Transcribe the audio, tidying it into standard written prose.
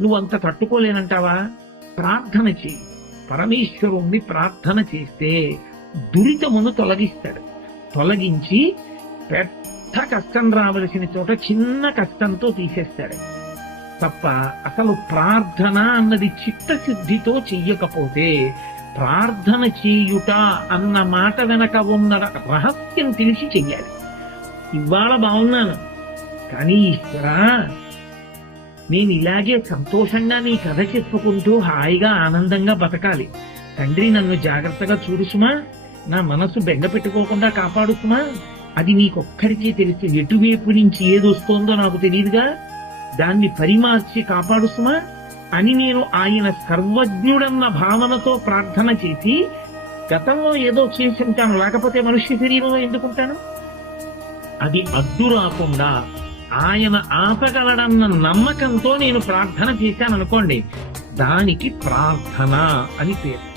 నువ్వు అంత తట్టుకోలేనంటావా? ప్రార్థన చేయి. పరమేశ్వరుణ్ణి ప్రార్థన చేస్తే దురితమును తొలగిస్తాడు. తొలగించి పెద్ద కష్టం రావలసిన చోట చిన్న కష్టంతో తీసేస్తాడు తప్ప అసలు ప్రార్థన అన్నది చిత్తశుద్ధితో చెయ్యకపోతే, ప్రార్థన చేయుట అన్న మాట వెనక ఉన్న రహస్యం తెలిసి చెయ్యాలి. ఇవాళ బాగున్నాను కానీ ఈశ్వరా, నేను ఇలాగే సంతోషంగా నీ కథ చెప్పుకుంటూ హాయిగా ఆనందంగా బతకాలి. తండ్రి నన్ను జాగ్రత్తగా చూడుసుమా, నా మనసు బెంగ పెట్టుకోకుండా కాపాడుసుమా. అది నీకొక్కడికే తెలిసి ఎటువైపు నుంచి ఏదొస్తోందో నాకు తెలియదుగా, దాన్ని పరిమార్చి కాపాడుసుమా అని నేను ఆయన సర్వజ్ఞుడన్న భావనతో ప్రార్థన చేసి, గతంలో ఏదో చేసి ఉంటాను, లేకపోతే మనుష్య శరీరంలో ఎందుకుంటాను? అది అడ్డు రాకుండా ఆయన ఆపగలడన్న నమ్మకంతో నేను ప్రార్థన చేశాననుకోండి, దానికి ప్రార్థన అని పేరు.